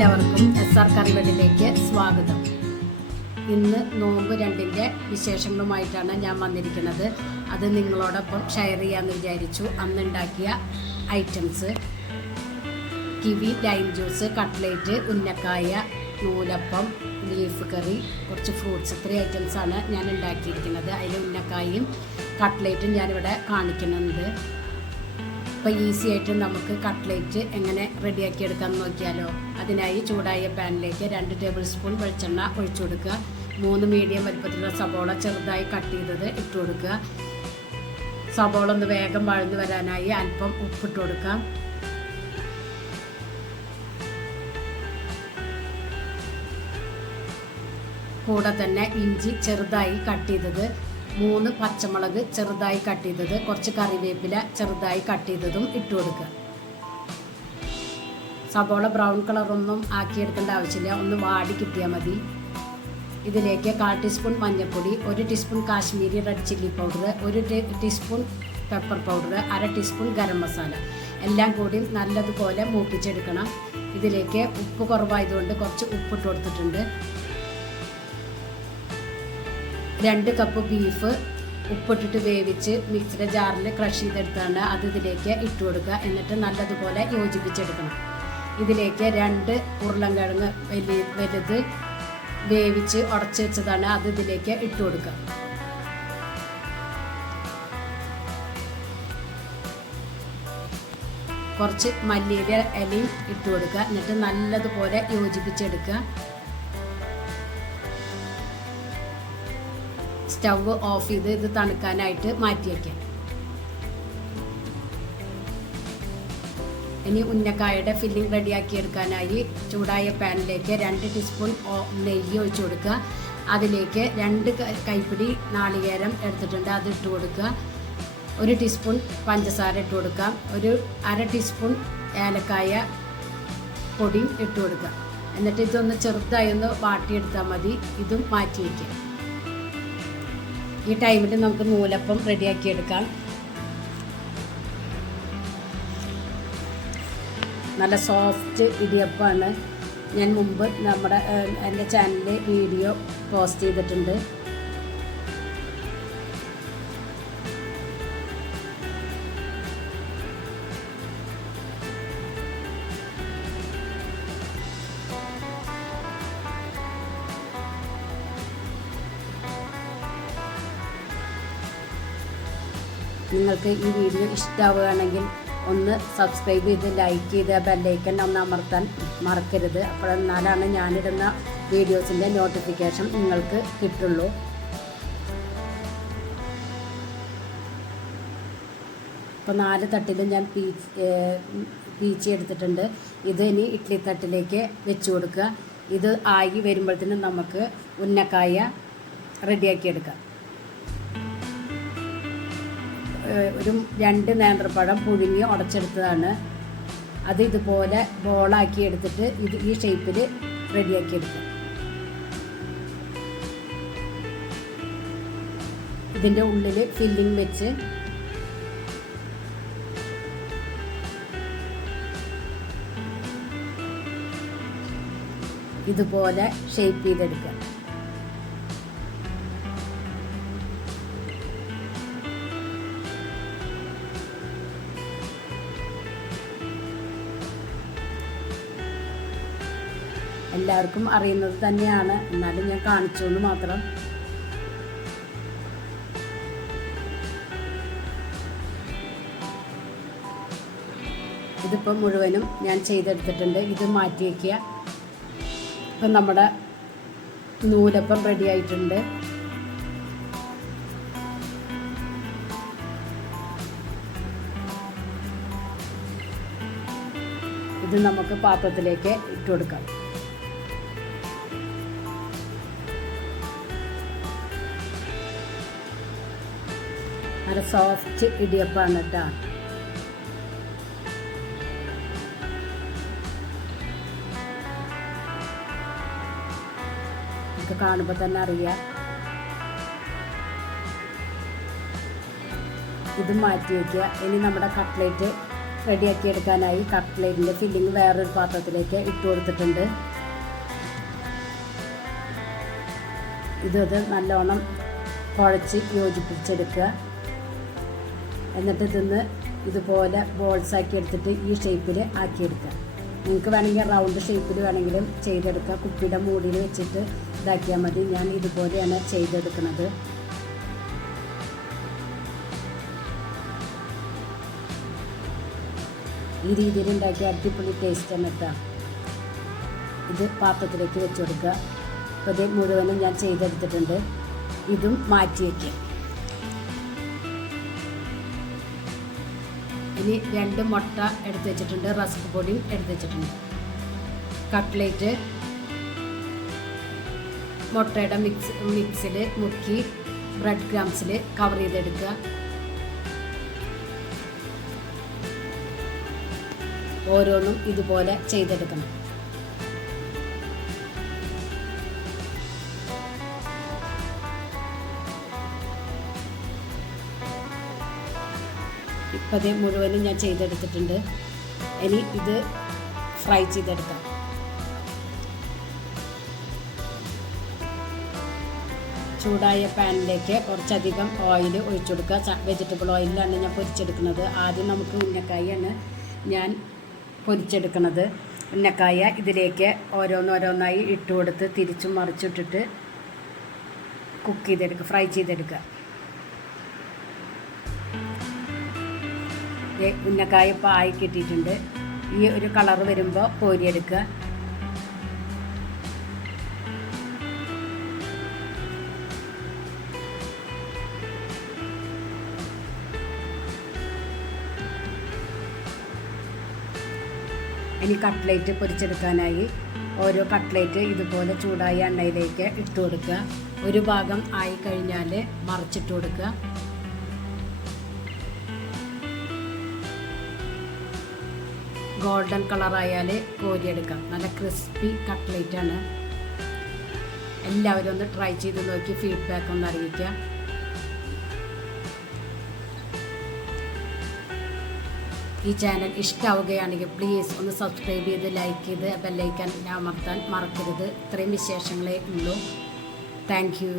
എല്ലാവർക്കും SR കറിവെടിലേക്ക് സ്വാഗതം. ഇന്ന് നോമ്പ് 2ൻ്റെ വിശേഷങ്ങളുമായിട്ടാണ് ഞാൻ വന്നിരിക്കുന്നത്. അത് നിങ്ങളോടൊപ്പം ഷെയർ ചെയ്യാമെന്ന് വിചാരിച്ചു. അന്നുണ്ടാക്കിയ items: kiwi, lime juice, cutlet, ഉന്നക്കായ, നൂലപ്പം, ബീഫ് കറി, കുറച്ച് ഫ്രൂട്ട്സ്. ഇത്രയും ഐറ്റംസാണ് ഞാൻ ഉണ്ടാക്കിയിരിക്കുന്നത്. അതിൽ ഉന്നക്കായും കട്ട്ലേറ്റും ഞാനിവിടെ കാണിക്കുന്നുണ്ട്. അപ്പോൾ ഈസി ആയിട്ട് നമുക്ക് കട്ട്ലേറ്റ് എങ്ങനെ റെഡിയാക്കി എടുക്കാമെന്ന് നോക്കിയാലോ. അതിനായി ചൂടായ പാനിലേക്ക് 2 ടേബിൾ സ്പൂൺ വെളിച്ചെണ്ണ ഒഴിച്ചു കൊടുക്കുക. 3 മീഡിയം വലുപ്പത്തിലുള്ള സബോള ചെറുതായി കട്ട് ചെയ്തത് ഇട്ട് കൊടുക്കുക. സബോള ഒന്ന് വേഗം വഴന്ന് വരാനായി അല്പം ഉപ്പിട്ട് കൊടുക്കാം. കൂടെ തന്നെ ഇഞ്ചി ചെറുതായി കട്ട് ചെയ്തത്, 3 പച്ചമുളക് ചെറുതായി കട്ട് ചെയ്തത്, കുറച്ച് കറിവേപ്പില ചെറുതായി കട്ട് ചെയ്തതും ഇട്ട് കൊടുക്കുക. സബോള ബ്രൗൺ കളറൊന്നും ആക്കിയെടുക്കേണ്ട ആവശ്യമില്ല, ഒന്ന് വാടി കിട്ടിയാൽ മതി. ഇതിലേക്ക് 1/4 ടീസ്പൂൺ മഞ്ഞൾപ്പൊടി, 1 teaspoon Kashmiri red chilli powder, 1 teaspoon pepper powder, 1/2 teaspoon garam masala എല്ലാം കൂടി നല്ലതുപോലെ മൂപ്പിച്ചെടുക്കണം. ഇതിലേക്ക് ഉപ്പ് കുറവായതുകൊണ്ട് കുറച്ച് ഉപ്പിട്ട് കൊടുത്തിട്ടുണ്ട്. 2 കപ്പ് ബീഫ് ഉപ്പിട്ടിട്ട് വേവിച്ച് മിക്സിയുടെ ജാറിൽ ക്രഷ് ചെയ്തെടുത്താണ് അത് ഇതിലേക്ക് ഇട്ട് കൊടുക്കുക. എന്നിട്ട് നല്ലതുപോലെ യോജിപ്പിച്ചെടുക്കണം. ഇതിലേക്ക് 2 ഉരുളൻകിഴങ്ങ് വലുത് വേവിച്ച് ഉടച്ച് വെച്ചതാണ്, അത് ഇതിലേക്ക് ഇട്ട് കൊടുക്കുക. കുറച്ച് മല്ലിയില ഇലയും ഇട്ട് കൊടുക്കുക. എന്നിട്ട് നല്ലതുപോലെ യോജിപ്പിച്ചെടുക്കുക. സ്റ്റവ് ഓഫ് ചെയ്ത് ഇത് തണുക്കാനായിട്ട് മാറ്റി വയ്ക്കാം. ഇനി ഉന്നക്കായയുടെ ഫില്ലിംഗ് റെഡിയാക്കി എടുക്കാനായി ചൂടായ പാനിലേക്ക് 2 ടീസ്പൂൺ നെയ്യ് ഒഴിച്ചു കൊടുക്കുക. അതിലേക്ക് 2 കൈപ്പിടി നാളികേരം എടുത്തിട്ടുണ്ട്, അത് ഇട്ട് കൊടുക്കുക. 1 ടീസ്പൂൺ പഞ്ചസാര ഇട്ട് കൊടുക്കാം. 1/2 ടീസ്പൂൺ ഏലക്കായ പൊടിയും ഇട്ട് കൊടുക്കുക. എന്നിട്ട് ഇതൊന്ന് ചെറുതായി ഒന്ന് വാട്ടിയെടുത്താൽ മതി. ഇതും മാറ്റി വയ്ക്കാം. ഈ ടൈമിൽ നമുക്ക് നൂലപ്പം റെഡിയാക്കി എടുക്കാം. നല്ല സോഫ്റ്റ് ഇടിയപ്പമാണ്. ഞാൻ മുമ്പ് എൻ്റെ ചാനലിൽ വീഡിയോ പോസ്റ്റ് ചെയ്തിട്ടുണ്ട്. നിങ്ങൾക്ക് ഈ വീഡിയോ ഇഷ്ടമാവുകയാണെങ്കിൽ ഒന്ന് സബ്സ്ക്രൈബ് ചെയ്ത് ലൈക്ക് ചെയ്ത് ബെല്ലൈക്കൻ ഒന്ന് അമർത്താൻ മറക്കരുത്. എന്നാലാണ് ഞാനിടുന്ന വീഡിയോസിൻ്റെ നോട്ടിഫിക്കേഷൻ നിങ്ങൾക്ക് കിട്ടുള്ളൂ. ഇപ്പോൾ 4 തട്ടിലും ഞാൻ പീച്ചി എടുത്തിട്ടുണ്ട്. ഇത് ഇനി ഇഡ്ഡലി തട്ടിലേക്ക് വെച്ച് കൊടുക്കുക. ഇത് ആയി വരുമ്പോഴത്തേനും നമുക്ക് ഉന്നക്കായ റെഡിയാക്കി എടുക്കാം. 2 നേന്ത്രപ്പഴം പുഴുങ്ങി ഉടച്ചെടുത്തതാണ്. അത് ഇതുപോലെ ബോളാക്കി എടുത്തിട്ട് ഈ ഷേപ്പിൽ റെഡിയാക്കി എടുക്കാം. ഇതിൻ്റെ ഉള്ളിൽ ഫില്ലിംഗ് വെച്ച് ഇതുപോലെ ഷേപ്പ് ചെയ്തെടുക്കാം. എല്ലാവർക്കും അറിയുന്നത് തന്നെയാണ്, എന്നാലും ഞാൻ കാണിച്ചു എന്ന് മാത്രം. ഇതിപ്പോൾ മുഴുവനും ഞാൻ ചെയ്തെടുത്തിട്ടുണ്ട്. ഇത് മാറ്റി വയ്ക്കുക. ഇപ്പം നമ്മുടെ നൂലപ്പം റെഡി ആയിട്ടുണ്ട്. ഇത് നമുക്ക് പാത്രത്തിലേക്ക് ഇട്ട് കൊടുക്കാം. നല്ല സോഫ്റ്റ് ഇടിയപ്പമാണ് കേട്ടോ. നമുക്ക് കാണുമ്പോൾ തന്നെ അറിയാം. ഇത് മാറ്റി വയ്ക്കുക. ഇനി നമ്മുടെ കട്ട്ലേറ്റ് റെഡിയാക്കി എടുക്കാനായി കട്ട്ലേറ്റിൻ്റെ ഫില്ലിങ് വേറൊരു പാത്രത്തിലേക്ക് ഇട്ട് കൊടുത്തിട്ടുണ്ട്. ഇത് നല്ലോണം കുഴച്ച് യോജിപ്പിച്ചെടുക്കുക. എന്നിട്ട് ഇതുപോലെ ബോൾസാക്കി എടുത്തിട്ട് ഈ ഷേപ്പിൽ ആക്കിയെടുക്കുക. നിങ്ങൾക്ക് വേണമെങ്കിൽ റൗണ്ട് ഷേപ്പിൽ വേണമെങ്കിലും ചെയ്തെടുക്കുക. കുപ്പിയുടെ മൂടിയിൽ വെച്ചിട്ട് ഇതാക്കിയാൽ മതി. ഞാൻ ഇതുപോലെയാണ് ചെയ്തെടുക്കുന്നത്. ഈ രീതിയിൽ ഉണ്ടാക്കി അടിപൊളി ടേസ്റ്റ് ആണ് കേട്ടോ. ഇത് പാത്രത്തിലേക്ക് വെച്ച് കൊടുക്കുക. അപ്പോൾ ഇത് മുഴുവനും ഞാൻ ചെയ്തെടുത്തിട്ടുണ്ട്. ഇതും മാറ്റി വയ്ക്കുക. ഇനി 2 മുട്ട എടുത്ത് വെച്ചിട്ടുണ്ട്, റസ്ക് പൊടിയും എടുത്ത് വെച്ചിട്ടുണ്ട്. കട്ട്ലേറ്റ് മുട്ടയുടെ മിക്സിൽ മുക്കി ബ്രെഡ് ക്രംസിൽ കവർ ചെയ്തെടുക്കുക. ഓരോന്നും ഇതുപോലെ ചെയ്തെടുക്കണം. ഇപ്പോൾ ഇത് മുഴുവനും ഞാൻ ചെയ്തെടുത്തിട്ടുണ്ട്. ഇനി ഇത് ഫ്രൈ ചെയ്തെടുക്കാം. ചൂടായ പാനിലേക്ക് കുറച്ചധികം ഓയിൽ ഒഴിച്ചു കൊടുക്കുക. വെജിറ്റബിൾ ഓയിലാണ് ഞാൻ പൊരിച്ചെടുക്കുന്നത്. ആദ്യം നമുക്ക് ഉന്നക്കായാണ് ഞാൻ പൊരിച്ചെടുക്കുന്നത്. ഉന്നക്കായ ഇതിലേക്ക് ഓരോന്നോരോന്നായി ഇട്ട് കൊടുത്ത് തിരിച്ചും മറിച്ചിട്ടിട്ട് കുക്ക് ചെയ്തെടുക്കുക, ഫ്രൈ ചെയ്തെടുക്കുക. ഉന്നക്കായ ഇപ്പോൾ ആയി കിട്ടിയിട്ടുണ്ട്. ഈ ഒരു കളർ വരുമ്പോൾ കോരിയെടുക്കുക. ഇനി കട്ട്ലേറ്റ് പൊരിച്ചെടുക്കാനായി ഓരോ കട്ട്ലേറ്റ് ഇതുപോലെ ചൂടായ എണ്ണയിലേക്ക് ഇട്ട് കൊടുക്കുക. ഒരു ഭാഗം ആയി കഴിഞ്ഞാൽ മറിച്ചിട്ട് കൊടുക്കുക. ഗോൾഡൻ കളറായാൽ കോരിയെടുക്കാം. നല്ല ക്രിസ്പി കട്ട്ലേറ്റാണ്. എല്ലാവരും ഒന്ന് ട്രൈ ചെയ്ത് നോക്കി ഫീഡ്ബാക്ക് ഒന്ന് അറിയിക്കുക. ഈ ചാനൽ ഇഷ്ടമാവുകയാണെങ്കിൽ പ്ലീസ് ഒന്ന് സബ്സ്ക്രൈബ് ചെയ്ത് ലൈക്ക് ചെയ്ത് ബെല്ലൈക്കൻ അമർത്താൻ മറക്കരുത്. ഇത്രയും വിശേഷങ്ങളേ ഉള്ളൂ. Thank you.